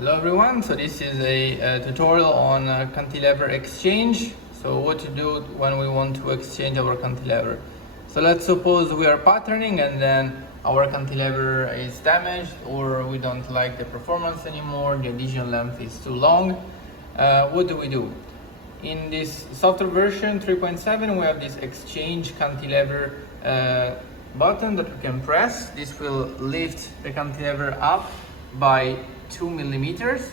Hello everyone, so this is a tutorial on cantilever exchange. So what to do when we want to exchange our cantilever. So let's suppose we are patterning and then our cantilever is damaged, or we don't like the performance anymore, the adhesion length is too long. What do we do? In this software version 3.7 we have this exchange cantilever button that we can press. This will lift the cantilever up by 2 millimeters,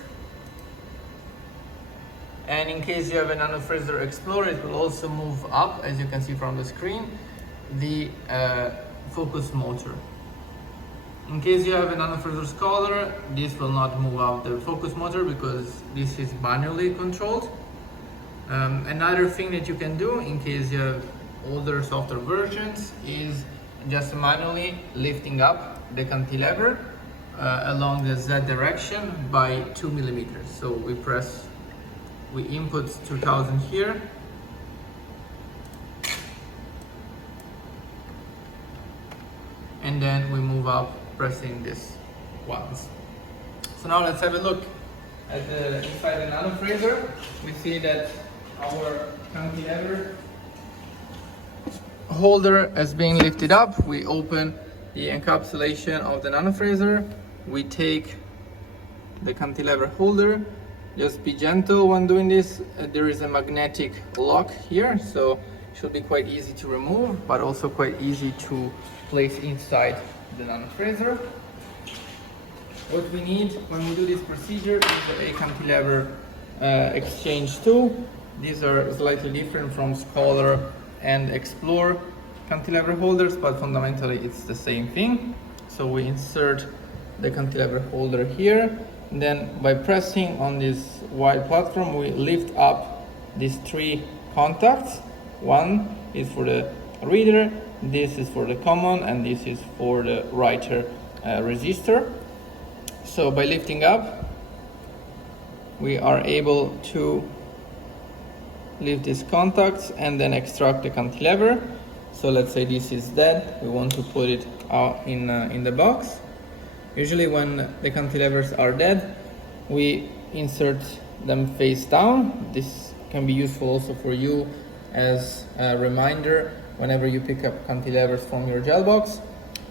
and in case you have a Nanofraser Explorer, it will also move up, as you can see from the screen, the focus motor. In case you have a Nanofraser Scholar, this will not move up the focus motor because this is manually controlled. Another thing that you can do in case you have older software versions is just manually lifting up the cantilever along the Z direction by 2 millimeters. So we input 2000 here, and then we move up pressing this once. So now let's have a look at the inside the Nanofraser. We see that our cantilever holder is being lifted up. We open the encapsulation of the Nanofraser. We take the cantilever holder. Just be gentle when doing this. There is a magnetic lock here, so it should be quite easy to remove, but also quite easy to place inside the Nanofraser. What we need when we do this procedure is a cantilever exchange tool. These are slightly different from Scholar and Explorer cantilever holders, but fundamentally it's the same thing. So we insert the cantilever holder here, and then by pressing on this wide platform we lift up these three contacts. One is for the reader, this is for the common, and this is for the writer resistor. So by lifting up we are able to lift these contacts and then extract the cantilever. So let's say this is dead, we want to put it out in the box. Usually when the cantilevers are dead, we insert them face down. This can be useful also for you as a reminder whenever you pick up cantilevers from your gel box.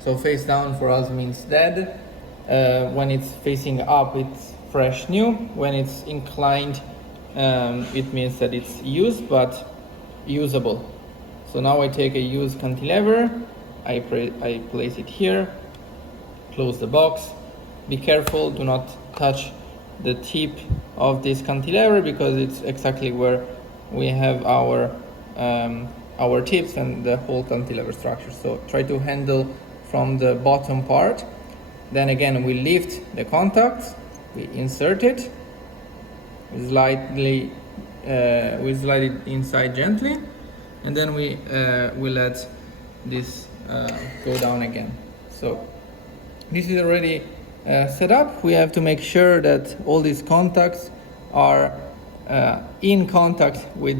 So face down for us means dead. When it's facing up, it's fresh new. When it's inclined, it means that it's used but usable. So now I take a used cantilever, I place it here, close the box. Be careful, do not touch the tip of this cantilever because it's exactly where we have our tips and the whole cantilever structure. So try to handle from the bottom part. Then again we lift the contacts, we insert it, we slide it inside gently, and then we let this go down again. So this is already set up. We have to make sure that all these contacts are in contact with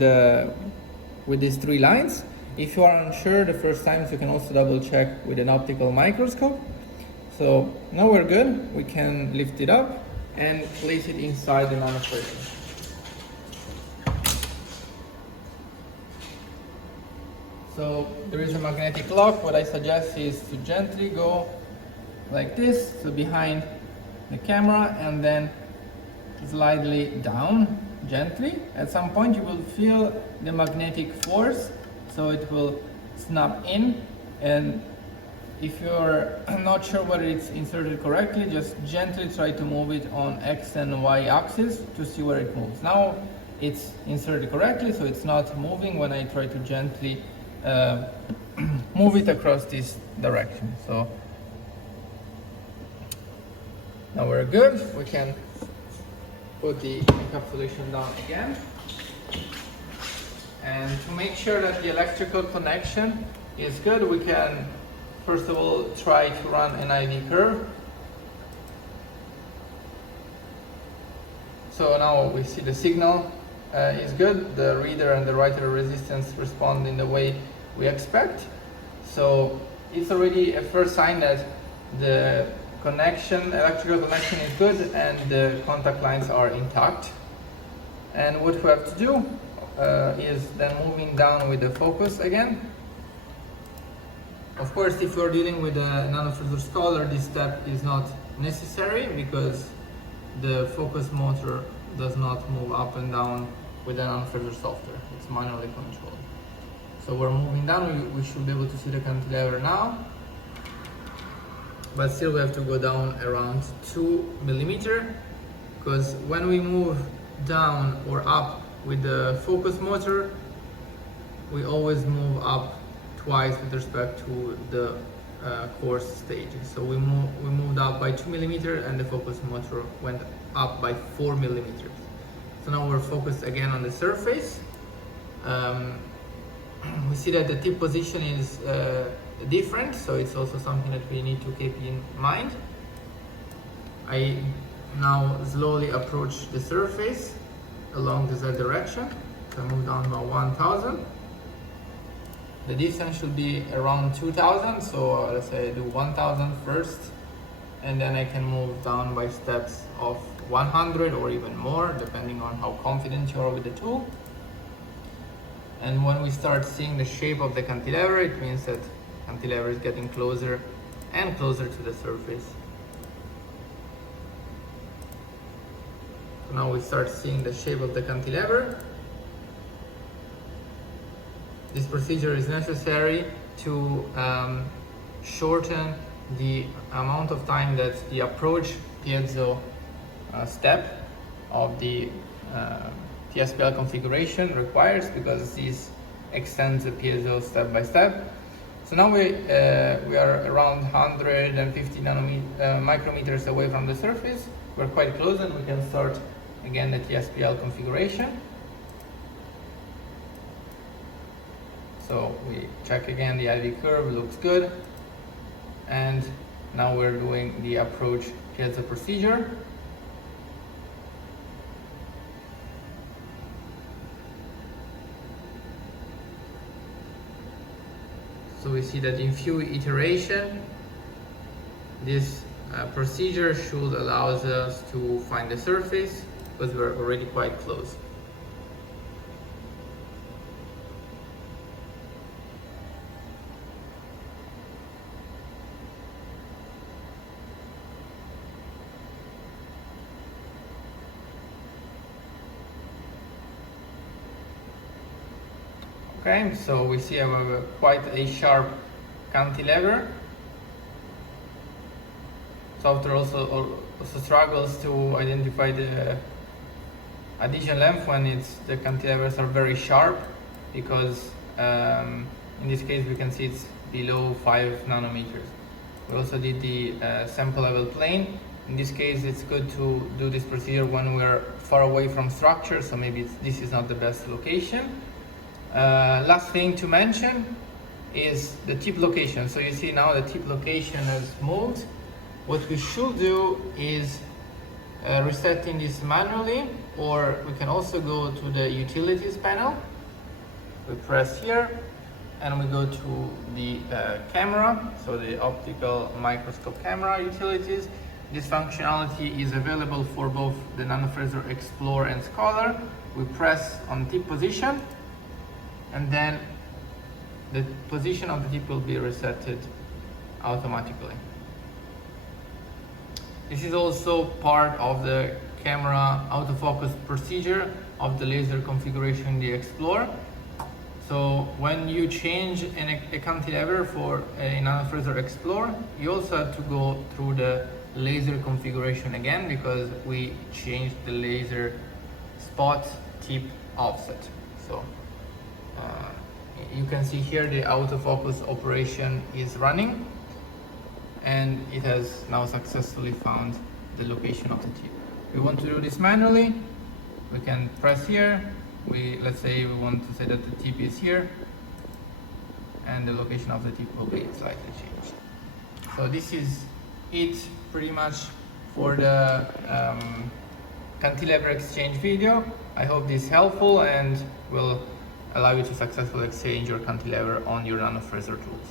these three lines. If you are unsure the first times, you can also double check with an optical microscope. So now we're good. We can lift it up and place it inside the Nanofraser. So there is a magnetic lock. What I suggest is to gently go like this, so behind the camera, and then slightly down gently. At some point you will feel the magnetic force, so it will snap in, and if you're not sure whether it's inserted correctly, just gently try to move it on X and Y axis to see where it moves. Now it's inserted correctly, so it's not moving when I try to gently move it across this direction. So now we're good. We can put the encapsulation down again. And to make sure that the electrical connection is good, we can first of all try to run an IV curve. So now we see the signal is good. The reader and the writer resistance respond in the way we expect. So it's already a first sign that the electrical connection is good, and the contact lines are intact. And what we have to do is then moving down with the focus again. Of course, if you're dealing with a NanoFreezer Scholar, this step is not necessary because the focus motor does not move up and down with the NanoFreezer software. It's manually controlled. So we're moving down, we should be able to see the cantilever now. But still we have to go down around 2 millimeters, because when we move down or up with the focus motor, we always move up twice with respect to the coarse stage. So we moved up by 2 millimeters and the focus motor went up by 4 millimeters. So now we're focused again on the surface. We see that the tip position is different, so it's also something that we need to keep in mind. I now slowly approach the surface along the Z direction. So I move down by 1000. The distance should be around 2000, so let's say I do 1000 first, and then I can move down by steps of 100 or even more, depending on how confident you are with the tool. And when we start seeing the shape of the cantilever, it means that cantilever is getting closer and closer to the surface. So now we start seeing the shape of the cantilever. This procedure is necessary to shorten the amount of time that the approach piezo step of the TSPL configuration requires, because this extends the piezo step by step. So now we are around 150 micrometers away from the surface. We're quite close, and we can start again the TSPL configuration. So we check again the IV curve, looks good. And now we're doing the approach piezo procedure. So we see that in few iterations, this procedure should allow us to find the surface, because we're already quite close. Okay, so we see quite a sharp cantilever. Software also struggles to identify the adhesion length when the cantilevers are very sharp, because in this case we can see it's below 5 nanometers. We also did the sample level plane. In this case, it's good to do this procedure when we're far away from structure, so maybe this is not the best location. Last thing to mention is the tip location. So you see now the tip location has moved. What we should do is resetting this manually, or we can also go to the utilities panel. We press here and we go to the camera, so the optical microscope camera utilities. This functionality is available for both the NanoFreezer Explorer and Scholar. We press on tip position, and then the position of the tip will be resetted automatically. This is also part of the camera autofocus procedure of the laser configuration in the Explorer. So when you change a cantilever for a NanoFreezer Explorer, you also have to go through the laser configuration again, because we changed the laser spot tip offset. So you can see here the autofocus operation is running, and it has now successfully found the location of the tip. We want to do this manually. We can press here. Let's say we want to say that the tip is here, and the location of the tip will be slightly changed. So this is it pretty much for the cantilever exchange video. I hope this is helpful and will allow you to successfully exchange your cantilever on your NanoFreezer tools.